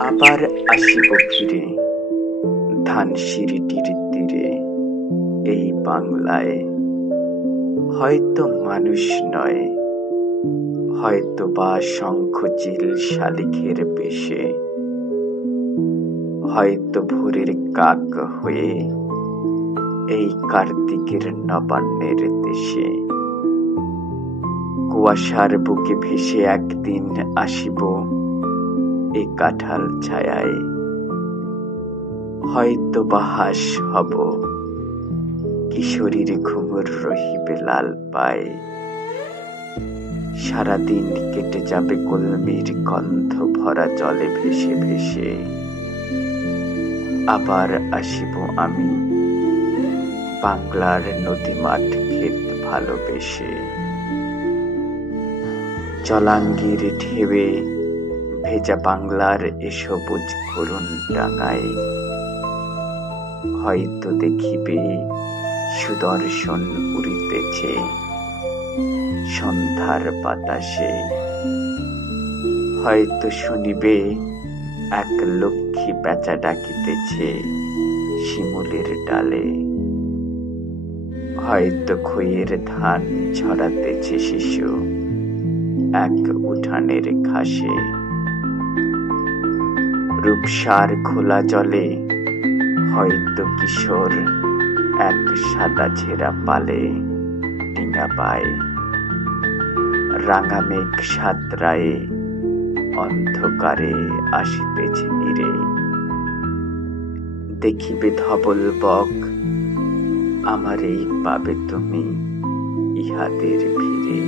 আবার আসিব ফিরে ধানসিঁড়িটির তীরে, এই বাংলায়। হয়তো মানুষ নয়, হয়তো বা শঙ্খচিল শালিখের বেশে, হয়তো ভোরের কাক হয়ে এই কার্তিকের নবান্নের দেশে। কুয়াশার বুকে ভেসে একদিন আসিব এ কাঁঠাল ছায়ায়, হয়তো বা হাস হব, কিশোরীর ঘুঙুর রহিবে লাল পায়। সারাদিন কেটে যাবে কলমির গন্ধ ভরা জলে ভেসে ভেসে। আবার আসিব আমি বাংলার নদী মাঠ ক্ষেত ভালোবেসে। জলাঙ্গির ঢেউয়ে ভেজা বাংলার এ সবুজ করুণ ডাঙায়, হয়তো দেখিবে সুদর্শন উড়িতেছে সন্ধ্যার বাতাসে। হয়তো শুনিবে এক লক্ষ্মী প্যাঁচা ডাকিতেছে শিমুলের ডালে। হয়তো খইয়ের ধান ছড়াতেছে শিশু এক উঠানের ঘাসে। রূপসার খোলা জলে হয়তো কিশোর এক সাদা ছেঁড়া পালে ডিঙা পায়। রাঙা মেঘ সাতরায়ে অন্ধকারে আসিতেছে নীরে। দেখিবে ধবল বক, আমারেই পাবে তুমি ইহাদের ভিড়ে।